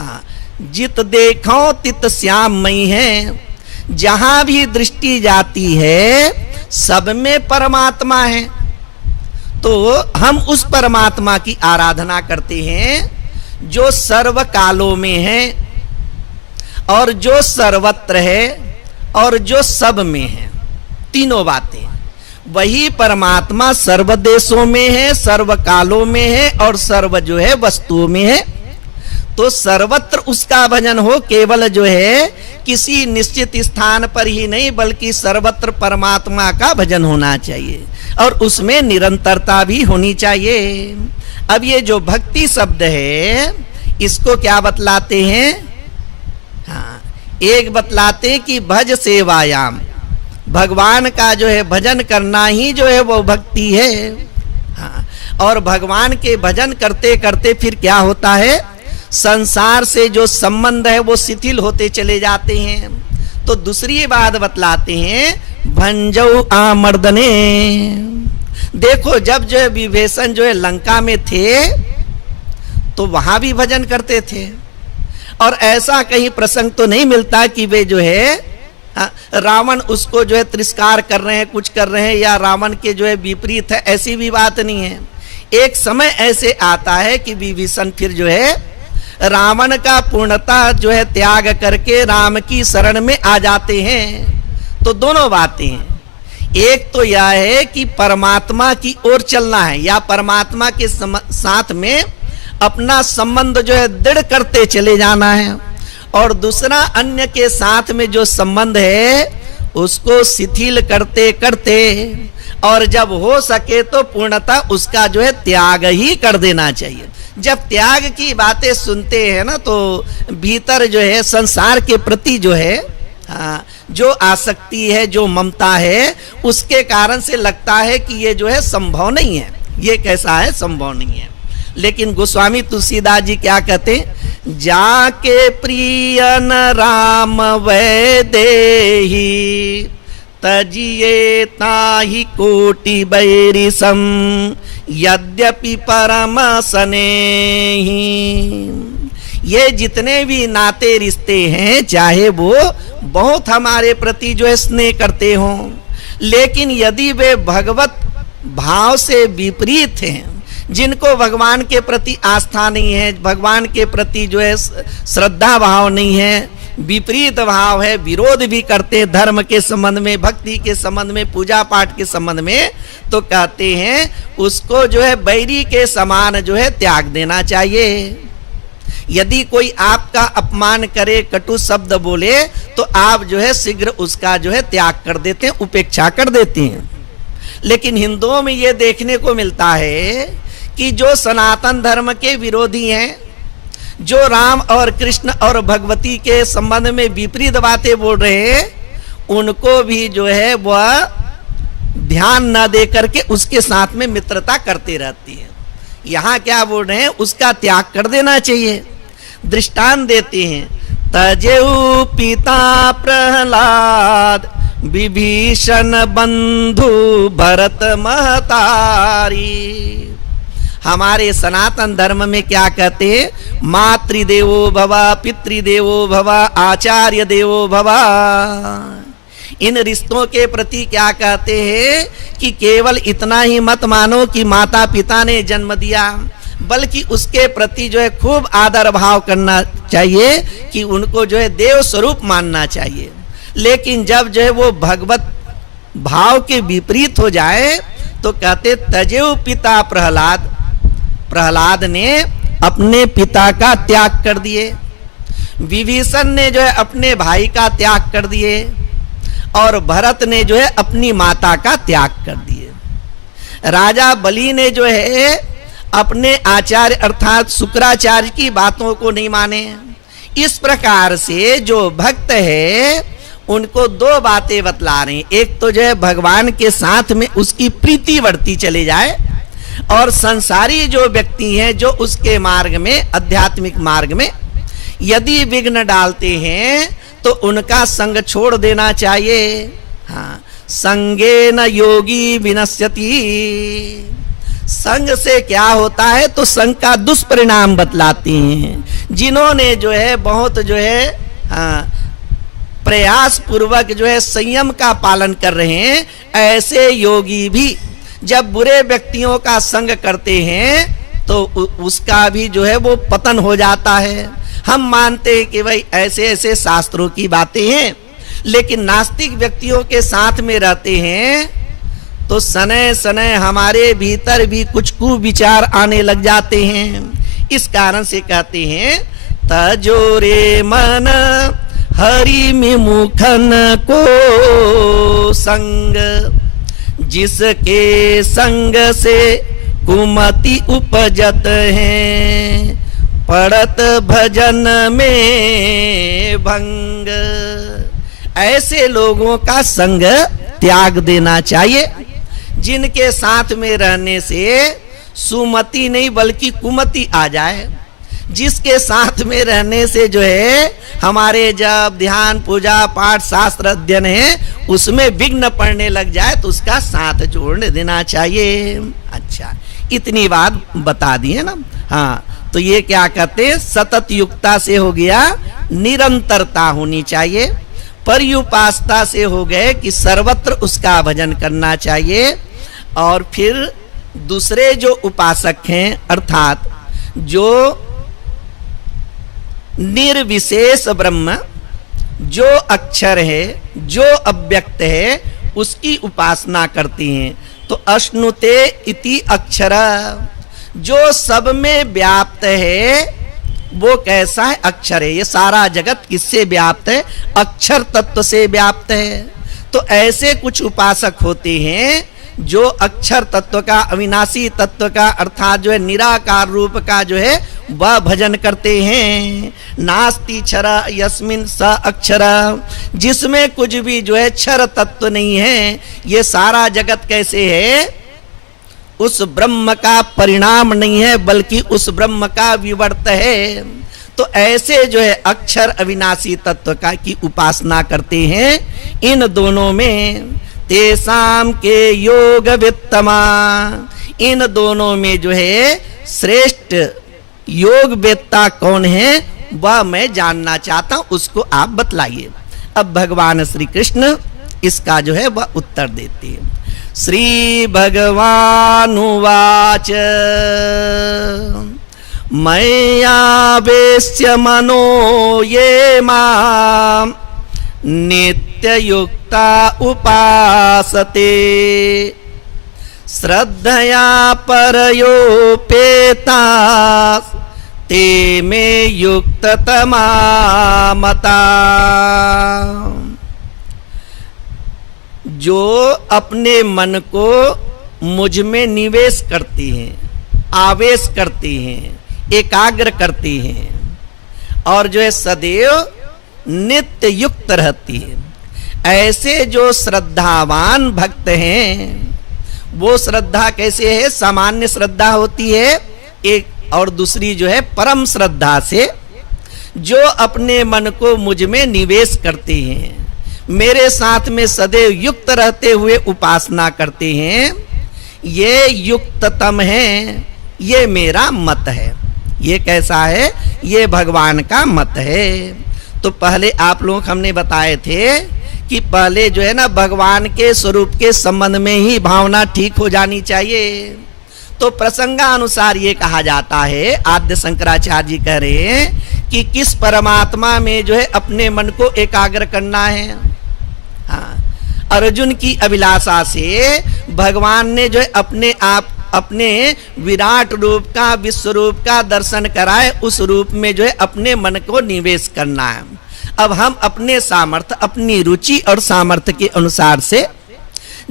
हाँ, जित देखो तित श्याममयी है, जहां भी दृष्टि जाती है सब में परमात्मा है। तो हम उस परमात्मा की आराधना करते हैं जो सर्व कालों में है और जो सर्वत्र है और जो सब में है। तीनों बातें, वही परमात्मा सर्व देशों में है, सर्व कालों में है और सर्व जो है वस्तुओं में है। तो सर्वत्र उसका भजन हो, केवल जो है किसी निश्चित स्थान पर ही नहीं बल्कि सर्वत्र परमात्मा का भजन होना चाहिए और उसमें निरंतरता भी होनी चाहिए। अब ये जो भक्ति शब्द है इसको क्या बतलाते हैं? हाँ, एक बतलाते हैं कि भज सेवायाम, भगवान का जो है भजन करना ही जो है वो भक्ति है। हाँ, और भगवान के भजन करते करते फिर क्या होता है? संसार से जो संबंध है वो शिथिल होते चले जाते हैं। तो दूसरी बात बतलाते हैं भंजौ आमर्दने। देखो जब जो है विभीषण जो है लंका में थे तो वहां भी भजन करते थे और ऐसा कहीं प्रसंग तो नहीं मिलता कि वे जो है रावण उसको जो है तिरस्कार कर रहे हैं, कुछ कर रहे हैं या रावण के जो है विपरीत है, ऐसी भी बात नहीं है। एक समय ऐसे आता है कि विभीषण फिर जो है रावण का पूर्णता जो है त्याग करके राम की शरण में आ जाते हैं। तो दोनों बातें हैं, एक तो यह है कि परमात्मा की ओर चलना है या परमात्मा के साथ में अपना संबंध जो है दृढ़ करते चले जाना है, और दूसरा अन्य के साथ में जो संबंध है उसको शिथिल करते करते और जब हो सके तो पूर्णता उसका जो है त्याग ही कर देना चाहिए। जब त्याग की बातें सुनते हैं ना तो भीतर जो है संसार के प्रति जो है जो आसक्ति है, जो ममता है, उसके कारण से लगता है कि ये जो है संभव नहीं है। ये कैसा है? संभव नहीं है। लेकिन गोस्वामी तुलसीदास जी क्या कहते हैं? जाके प्रियन राम वैदेही तजिए ताहि कोटि बैरिसम यद्यपि परम स्नेही। ये जितने भी नाते रिश्ते हैं चाहे वो बहुत हमारे प्रति जो है स्नेह करते हों, लेकिन यदि वे भगवत भाव से विपरीत हैं, जिनको भगवान के प्रति आस्था नहीं है, भगवान के प्रति जो है श्रद्धा भाव नहीं है, विपरीत भाव है, विरोध भी करते धर्म के संबंध में, भक्ति के संबंध में, पूजा पाठ के संबंध में, तो कहते हैं उसको जो है बैरी के समान जो है त्याग देना चाहिए। यदि कोई आपका अपमान करे, कटु शब्द बोले, तो आप जो है शीघ्र उसका जो है त्याग कर देते हैं, उपेक्षा कर देते हैं। लेकिन हिंदुओं में ये देखने को मिलता है कि जो सनातन धर्म के विरोधी हैं, जो राम और कृष्ण और भगवती के संबंध में विपरीत बातें बोल रहे हैं, उनको भी जो है वह ध्यान न दे करके उसके साथ में मित्रता करते रहती है। यहाँ क्या बोल रहे हैं? उसका त्याग कर देना चाहिए। दृष्टांत देते हैं, तजेउ पिता प्रहलाद विभीषण बंधु भरत महतारी। हमारे सनातन धर्म में क्या कहते हैं? मातृदेवो भव, पितृदेवो भव, आचार्य देवो भव। इन रिश्तों के प्रति क्या कहते हैं कि केवल इतना ही मत मानो कि माता पिता ने जन्म दिया, बल्कि उसके प्रति जो है खूब आदर भाव करना चाहिए कि उनको जो है देव स्वरूप मानना चाहिए। लेकिन जब जो है वो भगवत भाव के विपरीत हो जाए तो कहते तजेउ पिता प्रहलाद। प्रहलाद ने अपने पिता का त्याग कर दिए, विभीषण ने जो है अपने भाई का त्याग कर दिए और भरत ने जो है अपनी माता का त्याग कर दिए। राजा बलि ने जो है अपने आचार्य अर्थात शुक्राचार्य की बातों को नहीं माने। इस प्रकार से जो भक्त है उनको दो बातें बतला रहे हैं। एक तो जो है भगवान के साथ में उसकी प्रीति बढ़ती चले जाए, और संसारी जो व्यक्ति हैं जो उसके मार्ग में, आध्यात्मिक मार्ग में यदि विघ्न डालते हैं तो उनका संग छोड़ देना चाहिए। हाँ, संगे न योगी विनश्यति। संग से क्या होता है? तो संग का दुष्परिणाम बतलाते हैं। जिन्होंने जो है बहुत जो है प्रयास पूर्वक जो है संयम का पालन कर रहे हैं, ऐसे योगी भी जब बुरे व्यक्तियों का संग करते हैं तो उसका भी जो है वो पतन हो जाता है। हम मानते हैं कि भाई ऐसे ऐसे शास्त्रों की बातें हैं, लेकिन नास्तिक व्यक्तियों के साथ में रहते हैं तो सने सने हमारे भीतर भी कुछ कुविचार आने लग जाते हैं। इस कारण से कहते हैं तजो रे मन हरि विमुखन को संग, जिसके संग से कुमति उपजत है, पड़त भजन में भंग। ऐसे लोगों का संग त्याग देना चाहिए, जिनके साथ में रहने से सुमति नहीं बल्कि कुमति आ जाए, जिसके साथ में रहने से जो है हमारे जब ध्यान पूजा पाठ शास्त्र अध्ययन है उसमें विघ्न पड़ने लग जाए तो उसका साथ जोड़ देना चाहिए। अच्छा, इतनी बात बता दी है ना। हाँ, तो ये क्या कहते हैं, सतत युक्ता से हो गया निरंतरता होनी चाहिए, पर्युपासता से हो गए कि सर्वत्र उसका भजन करना चाहिए, और फिर दूसरे जो उपासक हैं अर्थात जो निर्विशेष ब्रह्म, जो अक्षर है, जो अव्यक्त है, उसकी उपासना करती हैं। तो अश्नुते इति अक्षर, जो सब में व्याप्त है वो कैसा है, अक्षर है। ये सारा जगत किससे व्याप्त है, अक्षर तत्व से व्याप्त है। तो ऐसे कुछ उपासक होते हैं जो अक्षर तत्व का, अविनाशी तत्व का अर्थात जो है निराकार रूप का जो है वह भजन करते हैं। नास्ति क्षर यस्मिन् स अक्षर, जिसमें कुछ भी जो है क्षर तत्व नहीं है। ये सारा जगत कैसे है, उस ब्रह्म का परिणाम नहीं है बल्कि उस ब्रह्म का विवर्त है। तो ऐसे जो है अक्षर अविनाशी तत्व का की उपासना करते हैं। इन दोनों में तेसाम के योग वित्तमा, इन दोनों में जो है श्रेष्ठ योग वेत्ता कौन है वह मैं जानना चाहता हूं, उसको आप बतलाइए। अब भगवान श्री कृष्ण इसका जो है वह उत्तर देते हैं। श्री भगवानुवाच मय्यावेश्य मनो ये मां नित्ययुक्ता उपासते, श्रद्धया परयोपेता ते मे युक्ततमा मता। जो अपने मन को मुझ में निवेश करती हैं, आवेश करती हैं, एकाग्र करती हैं और जो है सदैव नित्य युक्त रहती है, ऐसे जो श्रद्धावान भक्त हैं। वो श्रद्धा कैसे है, सामान्य श्रद्धा होती है एक, और दूसरी जो है परम श्रद्धा से, जो अपने मन को मुझ में निवेश करते हैं, मेरे साथ में सदैव युक्त रहते हुए उपासना करते हैं, ये युक्ततम है। ये मेरा मत है। ये कैसा है, ये भगवान का मत है। तो पहले आप लोग हमने बताए थे कि पहले जो है ना भगवान के स्वरूप के संबंध में ही भावना ठीक हो जानी चाहिए। तो प्रसंगानुसार ये कहा जाता है, आद्य शंकराचार्य जी कह रहे हैं कि किस परमात्मा में जो है अपने मन को एकाग्र करना है। हाँ, अर्जुन की अभिलाषा से भगवान ने जो है अपने आप अपने विराट रूप का, विश्व रूप का दर्शन कराए, उस रूप में जो है अपने मन को निवेश करना है। अब हम अपने सामर्थ्य, अपनी रुचि और सामर्थ्य के अनुसार से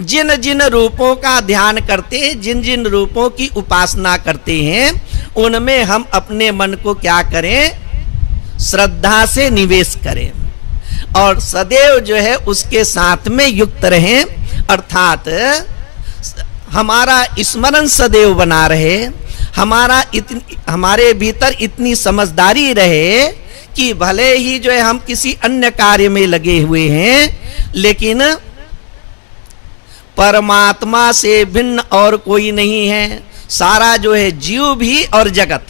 जिन जिन रूपों का ध्यान करते हैं, जिन जिन रूपों की उपासना करते हैं, उनमें हम अपने मन को क्या करें, श्रद्धा से निवेश करें और सदैव जो है उसके साथ में युक्त रहें। अर्थात हमारा स्मरण सदैव बना रहे, हमारे भीतर इतनी समझदारी रहे कि भले ही जो है हम किसी अन्य कार्य में लगे हुए हैं, लेकिन परमात्मा से भिन्न और कोई नहीं है। सारा जो है जीव भी और जगत,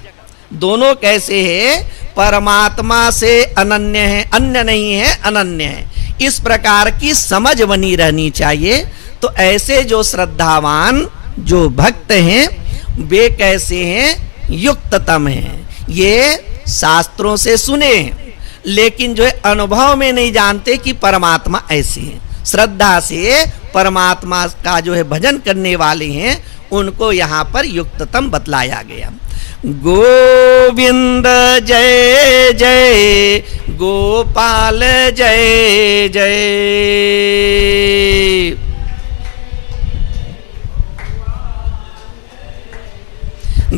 दोनों कैसे है? परमात्मा से अनन्य है, अन्य नहीं है, अनन्य है। इस प्रकार की समझ बनी रहनी चाहिए। तो ऐसे जो श्रद्धावान जो भक्त हैं वे कैसे हैं? युक्ततम हैं। ये शास्त्रों से सुने हैं, लेकिन जो है अनुभव में नहीं जानते कि परमात्मा ऐसे हैं। श्रद्धा से परमात्मा का जो है भजन करने वाले हैं, उनको यहाँ पर युक्ततम बतलाया गया। गोविंद जय जय, गोपाल जय जय।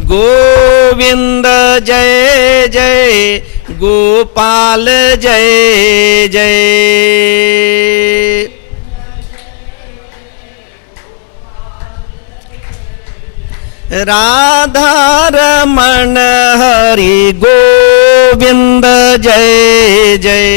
गोविंद जय जय, गोपाल जय जय। राधा रमण हरि गोविंद जय जय।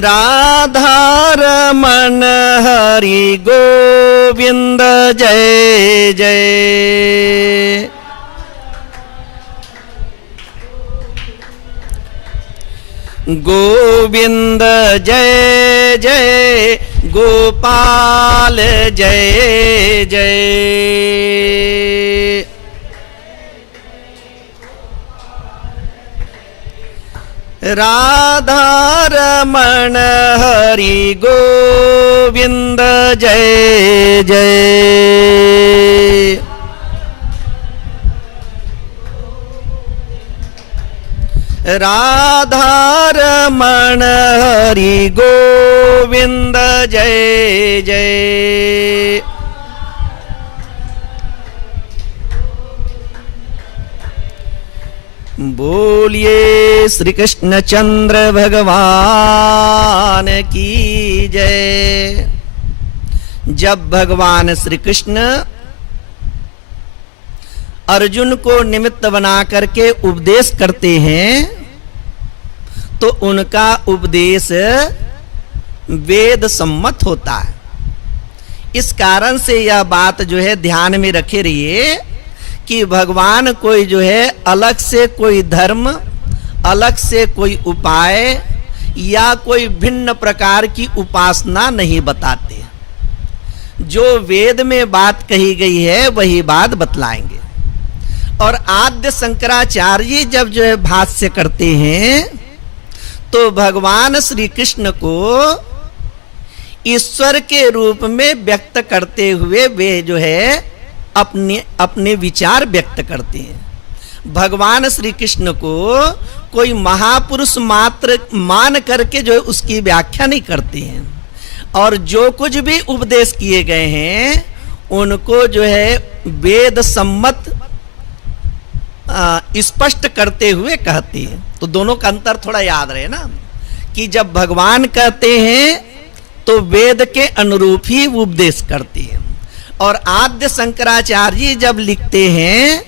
राधा रमण हरि गोविंद जय जय। गोविंद जय जय, गोपाल जय जय। राधा रमण हरि गोविंद जय जय। राधा रमण हरि गोविंद जय जय। बोलिए श्री कृष्ण चंद्र भगवान की जय। जब भगवान श्री कृष्ण अर्जुन को निमित्त बना करके उपदेश करते हैं, तो उनका उपदेश वेद सम्मत होता है। इस कारण से यह बात जो है ध्यान में रखे रहिए कि भगवान कोई जो है अलग से कोई धर्म, अलग से कोई उपाय या कोई भिन्न प्रकार की उपासना नहीं बताते। जो वेद में बात कही गई है वही बात बतलाएंगे। और आद्य शंकराचार्य जब जो है भाष्य करते हैं, तो भगवान श्री कृष्ण को ईश्वर के रूप में व्यक्त करते हुए वे जो है अपने अपने विचार व्यक्त करते हैं। भगवान श्री कृष्ण को कोई महापुरुष मात्र मान करके जो है उसकी व्याख्या नहीं करते हैं। और जो कुछ भी उपदेश किए गए हैं उनको जो है वेद सम्मत स्पष्ट करते हुए कहते हैं। तो दोनों का अंतर थोड़ा याद रहे ना, कि जब भगवान कहते हैं तो वेद के अनुरूप ही उपदेश करते हैं। और आद्य शंकराचार्य जब लिखते हैं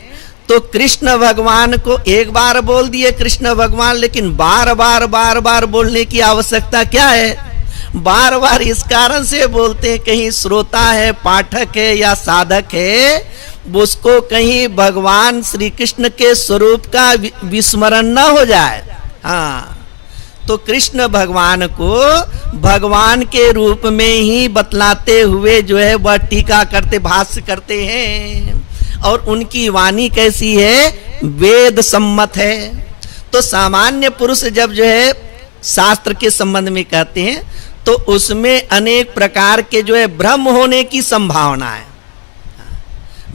तो कृष्ण भगवान को एक बार बोल दिए कृष्ण भगवान, लेकिन बार बार बोलने की आवश्यकता क्या है? बार बार इस कारण से बोलते हैं, कहीं श्रोता है, पाठक है या साधक है, उसको कहीं भगवान श्री कृष्ण के स्वरूप का विस्मरण न हो जाए। हाँ, तो कृष्ण भगवान को भगवान के रूप में ही बतलाते हुए जो है वह टीका करते, भाष्य करते हैं। और उनकी वाणी कैसी है? वेद सम्मत है। तो सामान्य पुरुष जब जो है शास्त्र के संबंध में कहते हैं तो उसमें अनेक प्रकार के जो है भ्रम होने की संभावना है।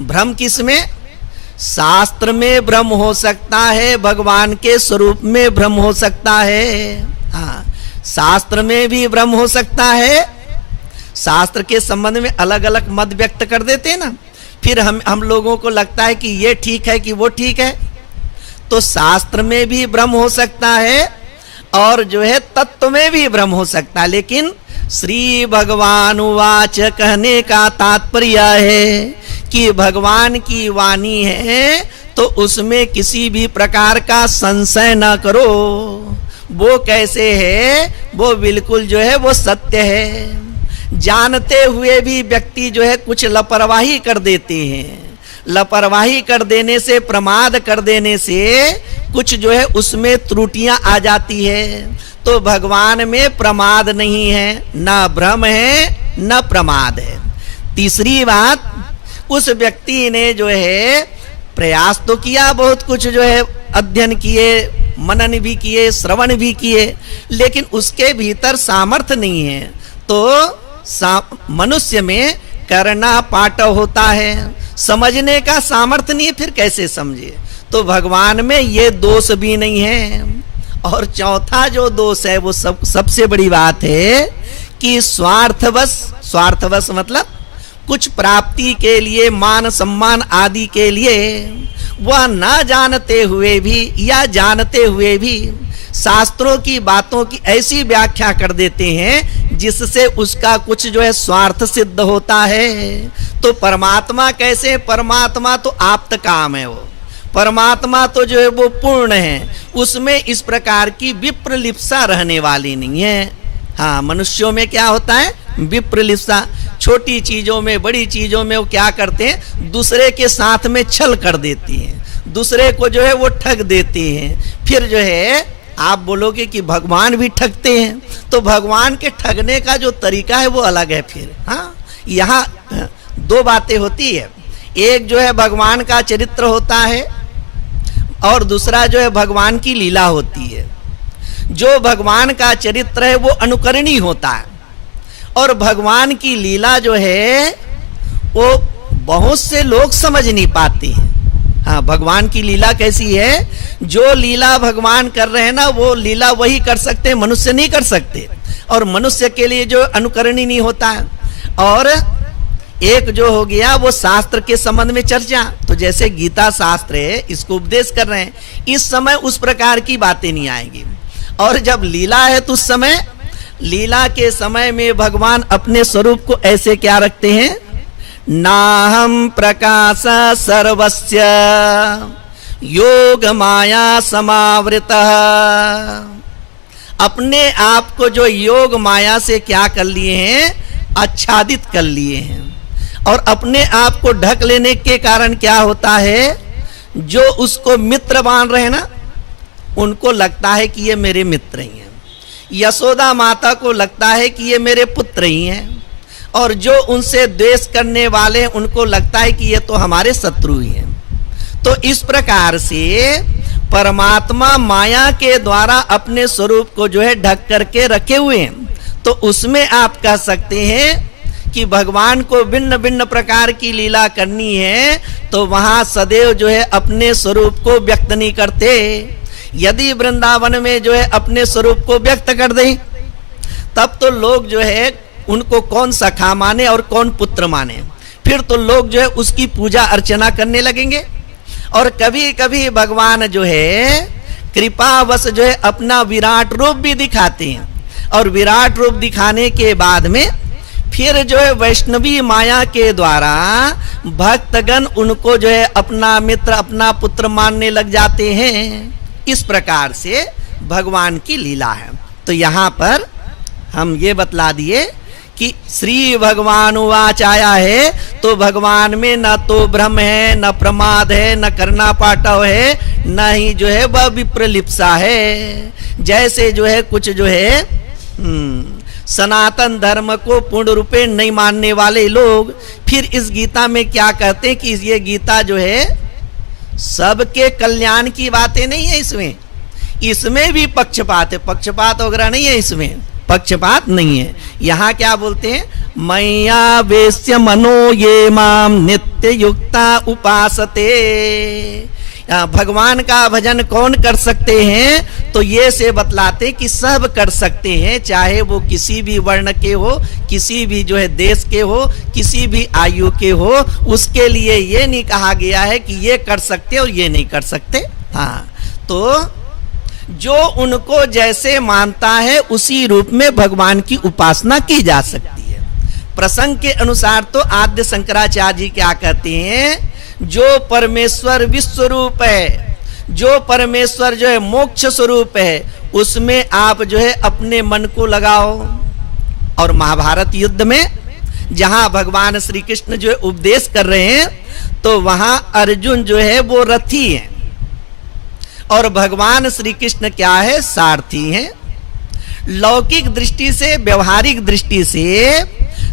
भ्रम किसमें? शास्त्र में भ्रम हो सकता है, भगवान के स्वरूप में भ्रम हो सकता है। हाँ, शास्त्र में भी भ्रम हो सकता है। शास्त्र के संबंध में अलग अलग मत व्यक्त कर देते हैं ना, फिर हम लोगों को लगता है कि ये ठीक है कि वो ठीक है। तो शास्त्र में भी भ्रम हो सकता है और जो है तत्व में भी भ्रम हो सकता है। लेकिन श्री भगवान उवाच कहने का तात्पर्य है कि भगवान की वाणी है तो उसमें किसी भी प्रकार का संशय न करो। वो कैसे है? वो बिल्कुल जो है वो सत्य है। जानते हुए भी व्यक्ति जो है कुछ लापरवाही कर देते हैं। लापरवाही कर देने से, प्रमाद कर देने से कुछ जो है उसमें त्रुटियां आ जाती है। तो भगवान में प्रमाद नहीं है, न भ्रम है न प्रमाद है। तीसरी बात, उस व्यक्ति ने जो है प्रयास तो किया, बहुत कुछ जो है अध्ययन किए, मनन भी किए, श्रवण भी किए, लेकिन उसके भीतर सामर्थ्य नहीं है। तो मनुष्य में करना पाठव होता है, समझने का सामर्थ्य नहीं है, फिर कैसे समझे। तो भगवान में ये दोष भी नहीं है। और चौथा जो दोष है वो सबसे बड़ी बात है कि स्वार्थवश मतलब कुछ प्राप्ति के लिए, मान सम्मान आदि के लिए वह न जानते हुए भी या जानते हुए भी शास्त्रों की बातों की ऐसी व्याख्या कर देते हैं जिससे उसका कुछ जो है स्वार्थ सिद्ध होता है। तो परमात्मा कैसे, परमात्मा तो आप्त काम है, वो परमात्मा तो जो है वो पूर्ण है, उसमें इस प्रकार की विप्रलिप्सा रहने वाली नहीं है। हाँ, मनुष्यों में क्या होता है, विप्रलिप्सा। छोटी चीजों में, बड़ी चीजों में वो क्या करते हैं, दूसरे के साथ में छल कर देती हैं, दूसरे को जो है वो ठग देते हैं। फिर जो है आप बोलोगे कि भगवान भी ठगते हैं, तो भगवान के ठगने का जो तरीका है वो अलग है। फिर हाँ, यहाँ दो बातें होती है, एक जो है भगवान का चरित्र होता है और दूसरा जो है भगवान की लीला होती है। जो भगवान का चरित्र है वो अनुकरणीय होता है और भगवान की लीला जो है वो बहुत से लोग समझ नहीं पाते हैं। हाँ, भगवान की लीला कैसी है, जो लीला भगवान कर रहे हैं ना, वो लीला वही कर सकते हैं, मनुष्य नहीं कर सकते। और मनुष्य के लिए जो अनुकरणीय नहीं होता है। और एक जो हो गया वो शास्त्र के संबंध में चर्चा, तो जैसे गीता शास्त्र है, इसको उपदेश कर रहे हैं, इस समय उस प्रकार की बातें नहीं आएंगी। और जब लीला है तो उस समय, लीला के समय में भगवान अपने स्वरूप को ऐसे क्या रखते हैं, नाहम प्रकाश सर्वस्य योग माया समावृतः। अपने आप को जो योग माया से क्या कर लिए हैं, आच्छादित कर लिए हैं। और अपने आप को ढक लेने के कारण क्या होता है, जो उसको मित्र मान रहे हैं ना, उनको लगता है कि ये मेरे मित्र ही हैं। यशोदा माता को लगता है कि ये मेरे पुत्र ही हैं। और जो उनसे द्वेष करने वाले हैं उनको लगता है कि ये तो हमारे शत्रु ही हैं। तो इस प्रकार से परमात्मा माया के द्वारा अपने स्वरूप को जो है ढक करके रखे हुए हैं। तो उसमें आप कह सकते हैं कि भगवान को भिन्न भिन्न प्रकार की लीला करनी है, तो वहां सदैव जो है अपने स्वरूप को व्यक्त नहीं करते। यदि वृंदावन में जो है अपने स्वरूप को व्यक्त कर दें, तब तो लोग जो है उनको कौन सखा माने और कौन पुत्र माने। फिर तो लोग जो है उसकी पूजा अर्चना करने लगेंगे। और कभी कभी भगवान जो है कृपावश जो है अपना विराट रूप भी दिखाते हैं। और विराट रूप दिखाने के बाद में फिर जो है वैष्णवी माया के द्वारा भक्तगण उनको जो है अपना मित्र, अपना पुत्र मानने लग जाते हैं। इस प्रकार से भगवान की लीला है। तो यहाँ पर हम ये बतला दिए कि श्री भगवान उवाच आया है, तो भगवान में न तो भ्रम है, न प्रमाद है, न करना पाठव है, न ही जो है वह विप्रलिप्सा है। जैसे जो है कुछ जो है सनातन धर्म को पूर्ण रूपे नहीं मानने वाले लोग फिर इस गीता में क्या कहते हैं कि ये गीता जो है सबके कल्याण की बातें नहीं है। इसमें भी पक्षपात है, पक्षपात वगैरह नहीं है, इसमें पक्षपात नहीं है। यहाँ क्या बोलते हैं, मैया वेश्य मनो ये माम नित्य युक्ता उपासते। भगवान का भजन कौन कर सकते हैं, तो ये से बतलाते कि सब कर सकते हैं, चाहे वो किसी भी वर्ण के हो, किसी भी जो है देश के हो, किसी भी आयु के हो। उसके लिए ये नहीं कहा गया है कि ये कर सकते और ये नहीं कर सकते। हाँ, तो जो उनको जैसे मानता है उसी रूप में भगवान की उपासना की जा सकती है। प्रसंग के अनुसार तो आद्य शंकराचार्य जी क्या कहते हैं, जो परमेश्वर विश्व रूप है, जो परमेश्वर जो है मोक्ष स्वरूप है, उसमें आप जो है अपने मन को लगाओ। और महाभारत युद्ध में जहां भगवान श्री कृष्ण जो है उपदेश कर रहे हैं, तो वहां अर्जुन जो है वो रथी है और भगवान श्री कृष्ण क्या है, सारथी हैं। लौकिक दृष्टि से, व्यवहारिक दृष्टि से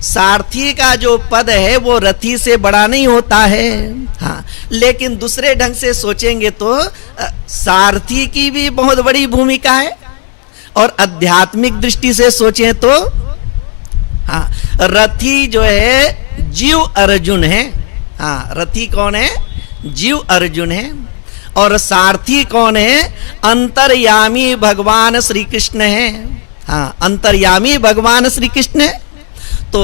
सारथी का जो पद है वो रथी से बड़ा नहीं होता है। हाँ, लेकिन दूसरे ढंग से सोचेंगे तो सारथी की भी बहुत बड़ी भूमिका है, और आध्यात्मिक दृष्टि से सोचें तो हाँ, रथी जो है जीव अर्जुन है। हाँ, रथी कौन है, जीव अर्जुन है, और सारथी कौन है, अंतर्यामी भगवान श्री कृष्ण है। हाँ, अंतर्यामी भगवान श्री कृष्ण है। तो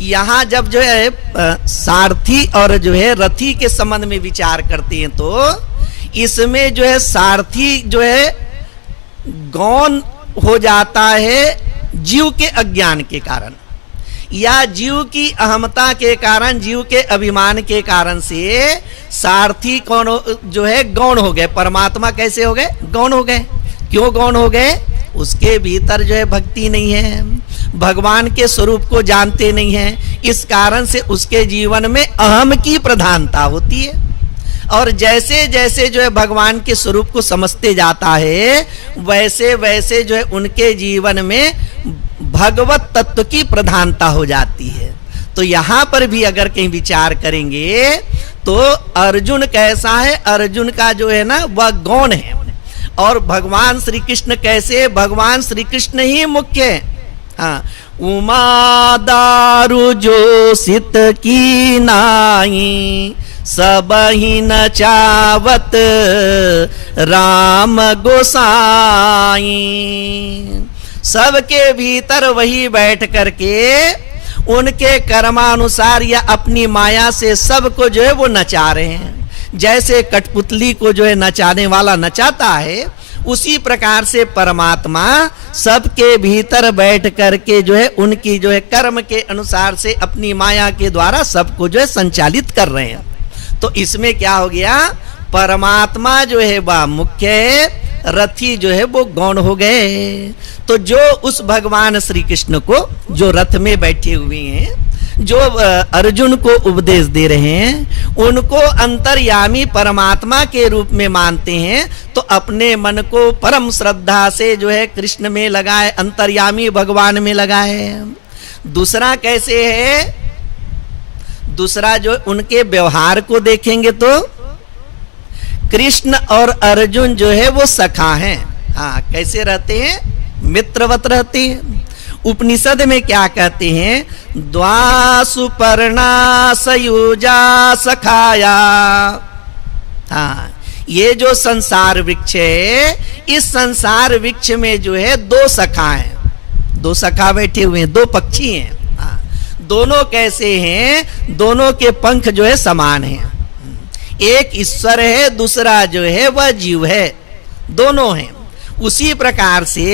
यहां जब जो है सारथी और जो है रथी के संबंध में विचार करते हैं, तो इसमें जो है सारथी जो है गौण हो जाता है जीव के अज्ञान के कारण, या जीव की अहमता के कारण, जीव के अभिमान के कारण से सारथी कौन जो है गौण हो गए। परमात्मा कैसे हो गए, गौण हो गए। क्यों गौण हो गए, उसके भीतर जो है भक्ति नहीं है, भगवान के स्वरूप को जानते नहीं है, इस कारण से उसके जीवन में अहम की प्रधानता होती है। और जैसे जैसे जो है भगवान के स्वरूप को समझते जाता है, वैसे वैसे जो है उनके जीवन में भगवत तत्व की प्रधानता हो जाती है। तो यहां पर भी अगर कहीं विचार करेंगे तो अर्जुन कैसा है, अर्जुन का जो है ना वह गौण है, और भगवान श्री कृष्ण कैसे, भगवान श्री कृष्ण ही मुख्य है। हाँ, उमा दारु जो सित की नाई, सब ही न चावत राम गोसाई। सबके भीतर वही बैठ करके उनके कर्मानुसार या अपनी माया से सबको जो है वो नचा रहे हैं। जैसे कठपुतली को जो है नचाने वाला नचाता है, उसी प्रकार से परमात्मा सबके भीतर बैठ करके जो है उनकी जो है कर्म के अनुसार से अपनी माया के द्वारा सबको जो है संचालित कर रहे हैं। तो इसमें क्या हो गया, परमात्मा जो है वह मुख्य है, रथी जो है वो गौण हो गए। तो जो उस भगवान श्री कृष्ण को जो रथ में बैठे हुए हैं, जो अर्जुन को उपदेश दे रहे हैं, उनको अंतर्यामी परमात्मा के रूप में मानते हैं, तो अपने मन को परम श्रद्धा से जो है कृष्ण में लगाए, अंतर्यामी भगवान में लगाए। दूसरा कैसे है, दूसरा जो उनके व्यवहार को देखेंगे तो कृष्ण और अर्जुन जो है वो सखा हैं। हाँ, कैसे रहते हैं, मित्रवत रहते हैं। उपनिषद में क्या कहते हैं, द्वा सुपर्णा सयुजा सखाया। हाँ, ये जो संसार वृक्ष है, इस संसार वृक्ष में जो है दो सखा हैं, दो सखा बैठे हुए हैं, दो पक्षी हैं। हाँ, दोनों कैसे हैं, दोनों के पंख जो है समान हैं। एक ईश्वर है, दूसरा जो है वह जीव है, दोनों हैं। उसी प्रकार से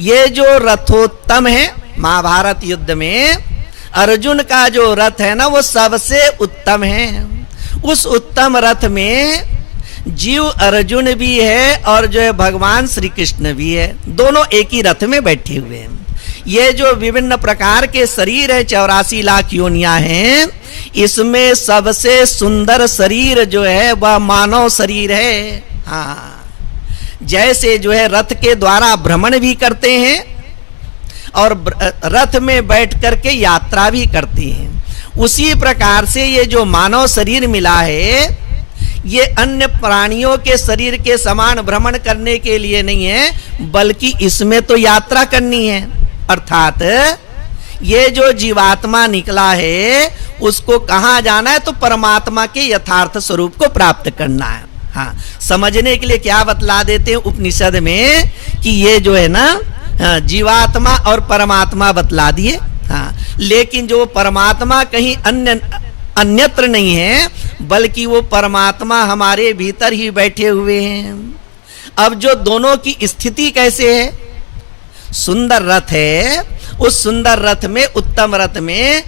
ये जो रथोत्तम है, महाभारत युद्ध में अर्जुन का जो रथ है ना वो सबसे उत्तम है। उस उत्तम रथ में जीव अर्जुन भी है और जो है भगवान श्री कृष्ण भी है, दोनों एक ही रथ में बैठे हुए हैं। ये जो विभिन्न प्रकार के शरीर है, 84 लाख योनियां हैं, इसमें सबसे सुंदर शरीर जो है वह मानव शरीर है। हाँ, जैसे जो है रथ के द्वारा भ्रमण भी करते हैं और रथ में बैठ करके यात्रा भी करते हैं, उसी प्रकार से ये जो मानव शरीर मिला है, ये अन्य प्राणियों के शरीर के समान भ्रमण करने के लिए नहीं है, बल्कि इसमें तो यात्रा करनी है। अर्थात ये जो जीवात्मा निकला है उसको कहाँ जाना है, तो परमात्मा के यथार्थ स्वरूप को प्राप्त करना है। हाँ, समझने के लिए क्या बतला देते हैं उपनिषद में कि ये जो है ना जीवात्मा और परमात्मा बतला दिए। हाँ, लेकिन जो परमात्मा कहीं अन्यत्र नहीं है, बल्कि वो परमात्मा हमारे भीतर ही बैठे हुए हैं। अब जो दोनों की स्थिति कैसे है, सुंदर रथ है, उस सुंदर रथ में, उत्तम रथ में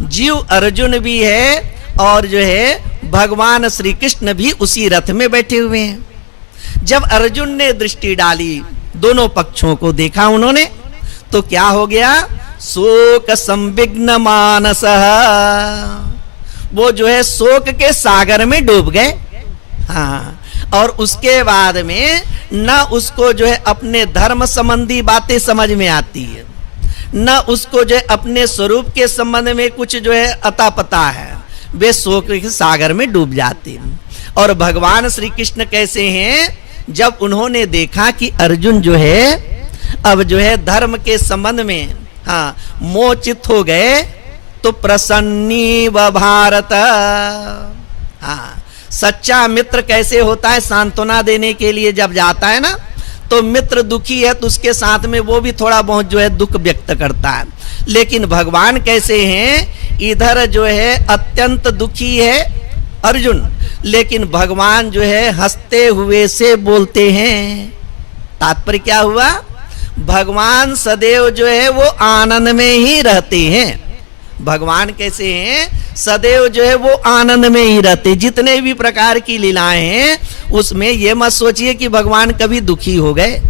जीव अर्जुन भी है और जो है भगवान श्री कृष्ण भी उसी रथ में बैठे हुए हैं। जब अर्जुन ने दृष्टि डाली, दोनों पक्षों को देखा उन्होंने, तो क्या हो गया? शोक संविघ्न मानसः, वो जो है शोक के सागर में डूब गए। हाँ, और उसके बाद में न उसको जो है अपने धर्म संबंधी बातें समझ में आती है, न उसको जो है अपने स्वरूप के संबंध में कुछ जो है अता पता है, वे शोक के सागर में डूब जाते हैं। और भगवान श्री कृष्ण कैसे हैं? जब उन्होंने देखा कि अर्जुन जो है अब जो है धर्म के संबंध में हाँ मोचित हो गए, तो प्रसन्नी व भारत, हाँ सच्चा मित्र कैसे होता है? सांत्वना देने के लिए जब जाता है ना, तो मित्र दुखी है तो उसके साथ में वो भी थोड़ा बहुत जो है दुख व्यक्त करता है। लेकिन भगवान कैसे हैं? इधर जो है अत्यंत दुखी है अर्जुन, लेकिन भगवान जो है हंसते हुए से बोलते हैं। तात्पर्य क्या हुआ? भगवान सदैव जो है वो आनंद में ही रहते हैं। भगवान कैसे हैं? सदैव जो है वो आनंद में ही रहते। जितने भी प्रकार की लीलाएं हैं उसमें ये मत सोचिए कि भगवान कभी दुखी हो गए।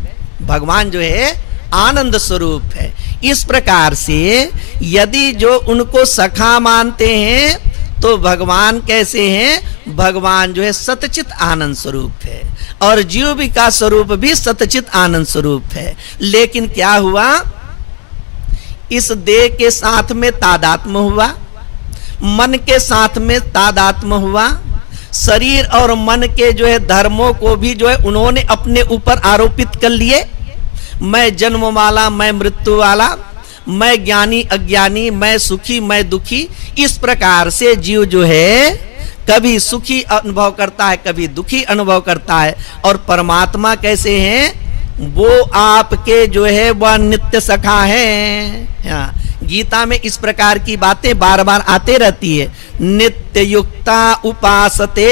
भगवान जो है आनंद स्वरूप है। इस प्रकार से यदि जो उनको सखा मानते हैं तो भगवान कैसे हैं? भगवान जो है सतचित आनंद स्वरूप है, और जीव का स्वरूप भी सतचित आनंद स्वरूप है। लेकिन क्या हुआ? इस देह के साथ में तादात्म्य हुआ, मन के साथ में तादात्म्य हुआ, शरीर और मन के जो है धर्मों को भी जो है उन्होंने अपने ऊपर आरोपित कर लिए। मैं जन्म वाला, मैं मृत्यु वाला, मैं ज्ञानी अज्ञानी, मैं सुखी मैं दुखी। इस प्रकार से जीव जो है कभी सुखी अनुभव करता है, कभी दुखी अनुभव करता है। और परमात्मा कैसे हैं? वो आपके जो है वह नित्य सखा है। गीता में इस प्रकार की बातें बार बार आते रहती है। नित्य युक्ता उपासते,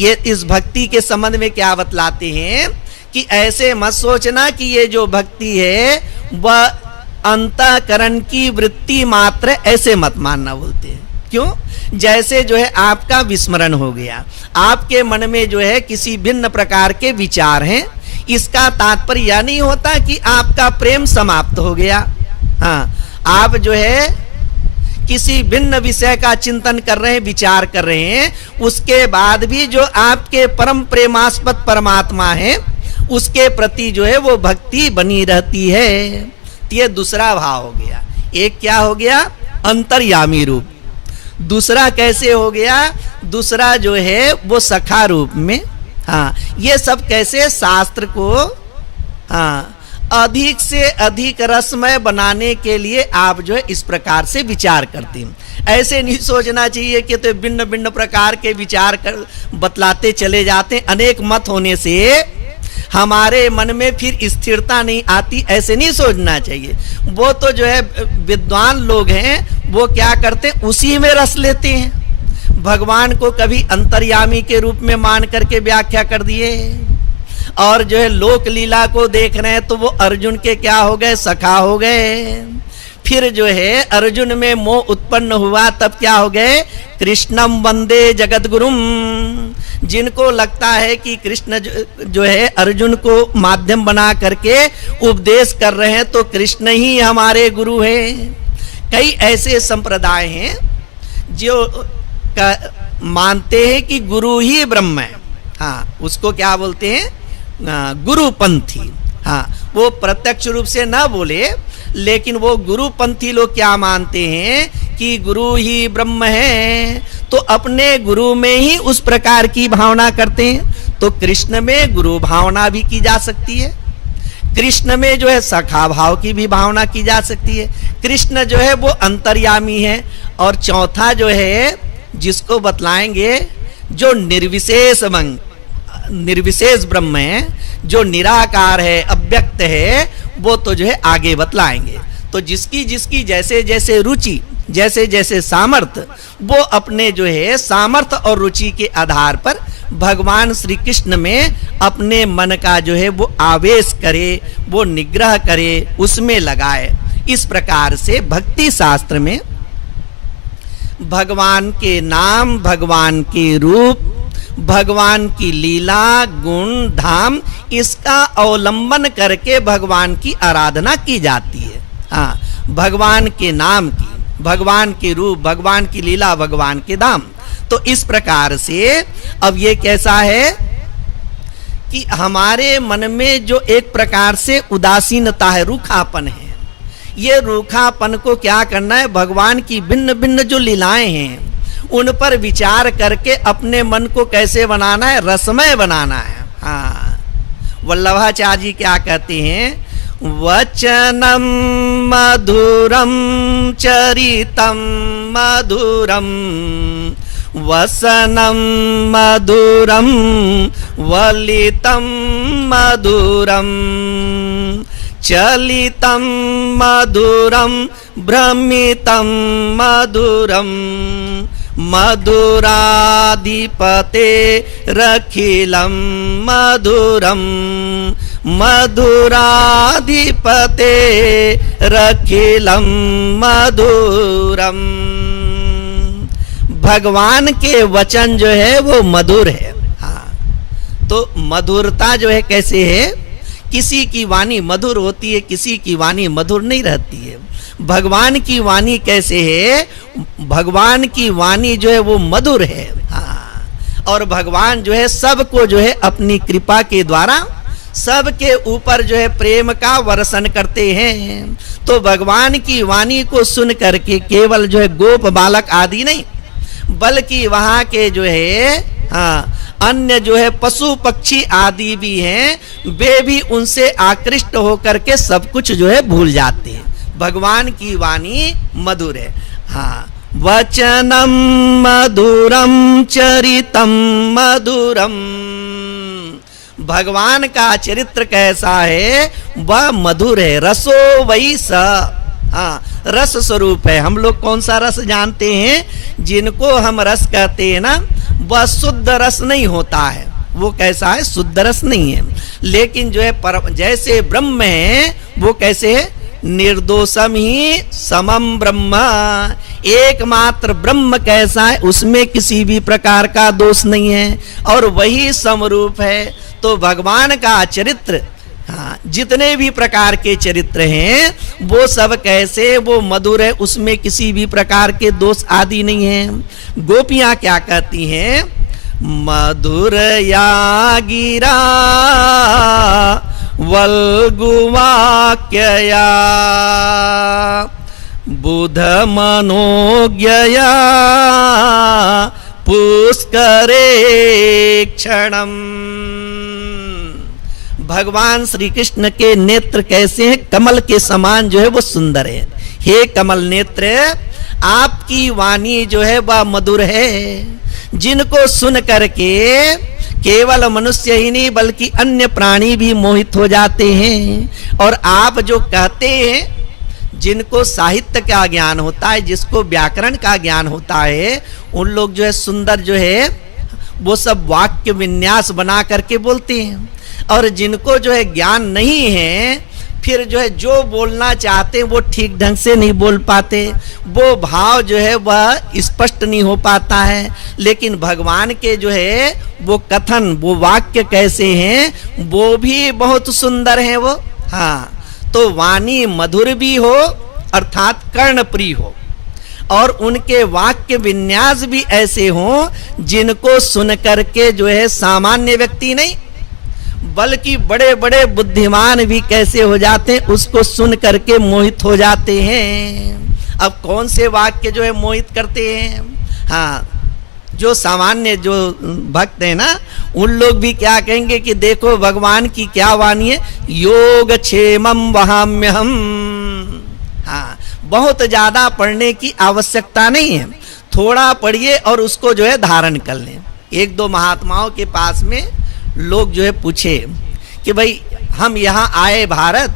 ये इस भक्ति के संबंध में क्या बतलाते हैं कि ऐसे मत सोचना कि ये जो भक्ति है वह अंतःकरण की वृत्ति मात्र, ऐसे मत मानना बोलते हैं। क्यों? जैसे जो है आपका विस्मरण हो गया, आपके मन में जो है किसी भिन्न प्रकार के विचार हैं, इसका तात्पर्य यह नहीं होता कि आपका प्रेम समाप्त हो गया। हाँ, आप जो है किसी भिन्न विषय का चिंतन कर रहे हैं, विचार कर रहे हैं, उसके बाद भी जो आपके परम प्रेमास्पद परमात्मा है उसके प्रति जो है वो भक्ति बनी रहती है। ये दूसरा भाव हो गया। एक क्या हो गया? अंतर्यामी रूप। दूसरा कैसे हो गया? दूसरा जो है वो सखा रूप में। हाँ, ये सब कैसे? शास्त्र को हाँ अधिक से अधिक रसमय बनाने के लिए आप जो है इस प्रकार से विचार करते हैं। ऐसे नहीं सोचना चाहिए कि तो भिन्न भिन्न प्रकार के विचार कर बतलाते चले जाते। अनेक मत होने से हमारे मन में फिर स्थिरता नहीं आती, ऐसे नहीं सोचना चाहिए। वो तो जो है विद्वान लोग हैं, वो क्या करते हैं? उसी में रस लेते हैं। भगवान को कभी अंतर्यामी के रूप में मान करके व्याख्या कर दिए, और जो है लोक लीला को देख रहे हैं तो वो अर्जुन के क्या हो गए? सखा हो गए। फिर जो है अर्जुन में मोह उत्पन्न हुआ, तब क्या हो गए? कृष्णम वंदे जगद्गुरुम। जिनको लगता है कि कृष्ण जो है अर्जुन को माध्यम बना करके उपदेश कर रहे हैं तो कृष्ण ही हमारे गुरु हैं। कई ऐसे संप्रदाय हैं जो मानते हैं कि गुरु ही ब्रह्म है। हाँ, उसको क्या बोलते हैं? गुरुपंथी। हाँ, वो प्रत्यक्ष रूप से ना बोले, लेकिन वो गुरुपंथी लोग क्या मानते हैं कि गुरु ही ब्रह्म है, तो अपने गुरु में ही उस प्रकार की भावना करते हैं। तो कृष्ण में गुरु भावना भी की जा सकती है, कृष्ण में जो है सखा भाव की भी भावना की जा सकती है। कृष्ण जो है वो अंतर्यामी है। और चौथा जो है जिसको बतलाएंगे, जो निर्विशेष ब्रह्म है, जो निराकार है, अव्यक्त है, वो तो जो है आगे बतलाएंगे। तो जिसकी जिसकी जैसे जैसे रुचि, जैसे जैसे सामर्थ्य, वो अपने जो है सामर्थ्य और रुचि के आधार पर भगवान श्री कृष्ण में अपने मन का जो है वो आवेश करे, वो निग्रह करे, उसमें लगाए। इस प्रकार से भक्ति शास्त्र में भगवान के नाम, भगवान के रूप, भगवान की लीला गुण धाम इसका अवलंबन करके भगवान की आराधना की जाती है। हाँ, भगवान के नाम की, भगवान के रूप, भगवान की लीला, भगवान के धाम। तो इस प्रकार से अब ये कैसा है कि हमारे मन में जो एक प्रकार से उदासीनता है, रूखापन है, ये रूखापन को क्या करना है, भगवान की भिन्न भिन्न जो लीलाएं हैं उन पर विचार करके अपने मन को कैसे बनाना है, रसमय बनाना है। हाँ, वल्लभाचार्य जी क्या कहते हैं, वचनम मधुरम चरितम मधुरम वसनम मधुरम वलितम मधुरम चलितम मधुरम भ्रमितम मधुरम मधुराधिपते रखिलम मधुरम मधुराधिपते रखिलम मधुरम। भगवान के वचन जो है वो मधुर है। हाँ, तो मधुरता जो है कैसे है, किसी की वाणी मधुर होती है, किसी की वाणी मधुर नहीं रहती है। भगवान की वाणी कैसे है, भगवान की वाणी जो है वो मधुर है। हाँ, और भगवान जो है सबको जो है अपनी कृपा के द्वारा सबके ऊपर जो है प्रेम का वर्षण करते हैं। तो भगवान की वाणी को सुन करके केवल जो है गोप बालक आदि नहीं, बल्कि वहाँ के जो है हाँ अन्य जो है पशु पक्षी आदि भी हैं, वे भी उनसे आकृष्ट होकर के सब कुछ जो है भूल जाते हैं। भगवान की वाणी मधुर है। हाँ, वचनम मधुरम चरितम मधुरम। भगवान का चरित्र कैसा है, वह मधुर है। रसो वही स, हाँ, रस स्वरूप है। हम लोग कौन सा रस जानते हैं, जिनको हम रस कहते हैं ना, वह शुद्ध रस नहीं होता है। वो कैसा है, शुद्ध रस नहीं है। लेकिन जो है जैसे ब्रह्म है, वो कैसे है, निर्दोषम ही समम ब्रह्म। एकमात्र ब्रह्म कैसा है, उसमें किसी भी प्रकार का दोष नहीं है और वही समरूप है। तो भगवान का चरित्र, हाँ, जितने भी प्रकार के चरित्र हैं वो सब कैसे, वो मधुर है, उसमें किसी भी प्रकार के दोष आदि नहीं है। गोपियां क्या कहती हैं, मधुर या गिरा वल्गुवाक्यया बुध मनोज्ञया पुष्करे क्षणम। भगवान श्री कृष्ण के नेत्र कैसे हैं, कमल के समान जो है वो सुंदर है। हे कमल नेत्र, आपकी वाणी जो है वह मधुर है, जिनको सुन करके केवल मनुष्य ही नहीं बल्कि अन्य प्राणी भी मोहित हो जाते हैं। और आप जो कहते हैं, जिनको साहित्य का ज्ञान होता है, जिसको व्याकरण का ज्ञान होता है, उन लोग जो है सुंदर जो है वो सब वाक्य विन्यास बना करके बोलते हैं। और जिनको जो है ज्ञान नहीं है, फिर जो है जो बोलना चाहते हैं वो ठीक ढंग से नहीं बोल पाते, वो भाव जो है वह स्पष्ट नहीं हो पाता है। लेकिन भगवान के जो है वो कथन, वो वाक्य कैसे हैं, वो भी बहुत सुंदर हैं वो। हाँ, तो वाणी मधुर भी हो अर्थात कर्णप्रिय हो, और उनके वाक्य विन्यास भी ऐसे हों जिनको सुन करके जो है सामान्य व्यक्ति नहीं बल्कि बड़े बड़े बुद्धिमान भी कैसे हो जाते हैं, उसको सुन करके मोहित हो जाते हैं। अब कौन से वाक्य जो है मोहित करते हैं, हाँ, जो सामान्य जो भक्त है ना, उन लोग भी क्या कहेंगे कि देखो भगवान की क्या वाणी है, योग क्षेमम वहाम्यहम। हाँ, बहुत ज्यादा पढ़ने की आवश्यकता नहीं है, थोड़ा पढ़िए और उसको जो है धारण कर लें। एक दो महात्माओं के पास में लोग जो है पूछे कि भाई हम यहाँ आए भारत,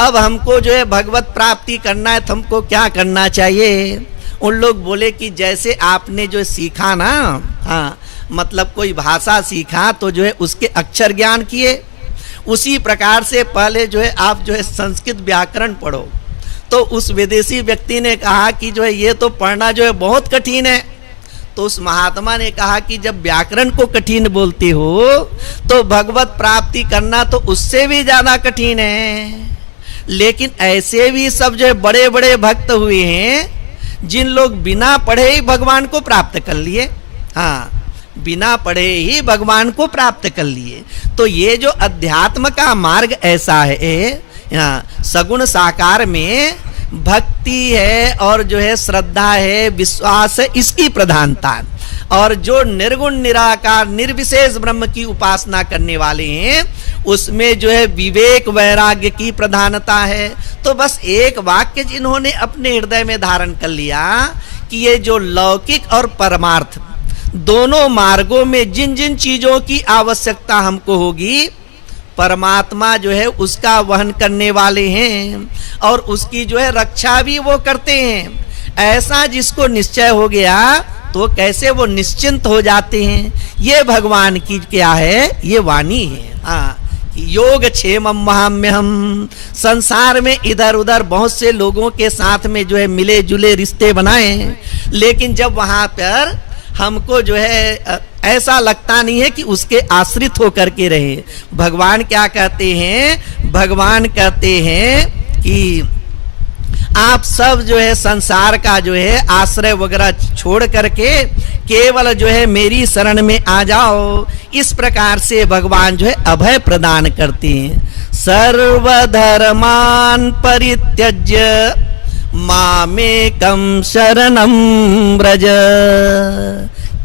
अब हमको जो है भगवत प्राप्ति करना है, तो हमको क्या करना चाहिए। उन लोग बोले कि जैसे आपने जो सीखा ना, हाँ, मतलब कोई भाषा सीखा तो जो है उसके अक्षर ज्ञान किए, उसी प्रकार से पहले जो है आप जो है संस्कृत व्याकरण पढ़ो। तो उस विदेशी व्यक्ति ने कहा कि जो है ये तो पढ़ना जो है बहुत कठिन है, तो उस महात्मा ने कहा कि जब व्याकरण को कठिन बोलते हो तो भगवत प्राप्ति करना तो उससे भी ज्यादा कठिन है। लेकिन ऐसे भी सब जो बड़े बड़े भक्त हुए हैं जिन लोग बिना पढ़े ही भगवान को प्राप्त कर लिए। हाँ, बिना पढ़े ही भगवान को प्राप्त कर लिए। तो ये जो अध्यात्म का मार्ग ऐसा है, सगुण साकार में भक्ति है और जो है श्रद्धा है, विश्वास है, इसकी प्रधानता। और जो निर्गुण निराकार निर्विशेष ब्रह्म की उपासना करने वाले हैं उसमें जो है विवेक वैराग्य की प्रधानता है। तो बस एक वाक्य जिन्होंने अपने हृदय में धारण कर लिया कि ये जो लौकिक और परमार्थ दोनों मार्गों में जिन जिन चीजों की आवश्यकता हमको होगी, परमात्मा जो है उसका वहन करने वाले हैं और उसकी जो है रक्षा भी वो करते हैं। ऐसा जिसको निश्चय हो गया तो कैसे वो निश्चिंत हो जाते हैं। ये भगवान की क्या है, ये वाणी है। हाँ, योग क्षेमम महाम्यहम। संसार में इधर उधर बहुत से लोगों के साथ में जो है मिले जुले रिश्ते बनाए, लेकिन जब वहां पर हमको जो है ऐसा लगता नहीं है कि उसके आश्रित होकर के रहे। भगवान क्या कहते हैं, भगवान कहते हैं कि आप सब जो है संसार का जो है आश्रय वगैरह छोड़ करके केवल जो है मेरी शरण में आ जाओ। इस प्रकार से भगवान जो है अभय प्रदान करते हैं। सर्वधर्मान परित्यज्य मामेकं शरणं व्रज।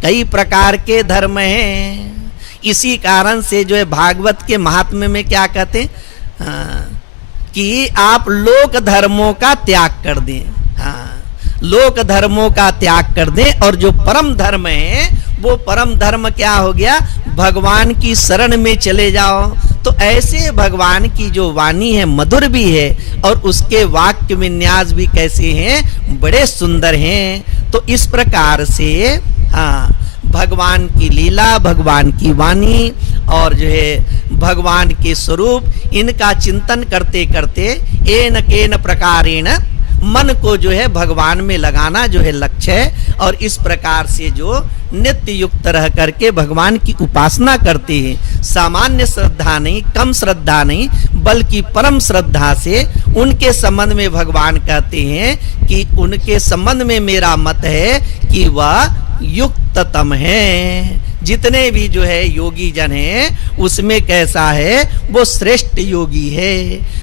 कई प्रकार के धर्म हैं, इसी कारण से जो है भागवत के महात्म्य में क्या कहते हैं कि आप लोक धर्मों का त्याग कर दें। हाँ, लोक धर्मों का त्याग कर दें और जो परम धर्म है वो परम धर्म क्या हो गया, भगवान की शरण में चले जाओ। तो ऐसे भगवान की जो वाणी है मधुर भी है और उसके वाक्य विन्यास भी कैसे हैं, बड़े सुंदर हैं। तो इस प्रकार से हाँ, भगवान की लीला, भगवान की वाणी और जो है भगवान के स्वरूप, इनका चिंतन करते करते एन केन प्रकारेण मन को जो है भगवान में लगाना जो है लक्ष्य है। और इस प्रकार से जो नित्य युक्त रह करके भगवान की उपासना करते हैं, सामान्य श्रद्धा नहीं, कम श्रद्धा नहीं, बल्कि परम श्रद्धा से उनके संबंध में भगवान कहते हैं कि उनके संबंध में मेरा मत है कि वह युक्ततम है। जितने भी जो है योगी जन हैं उसमें कैसा है, वो श्रेष्ठ योगी है।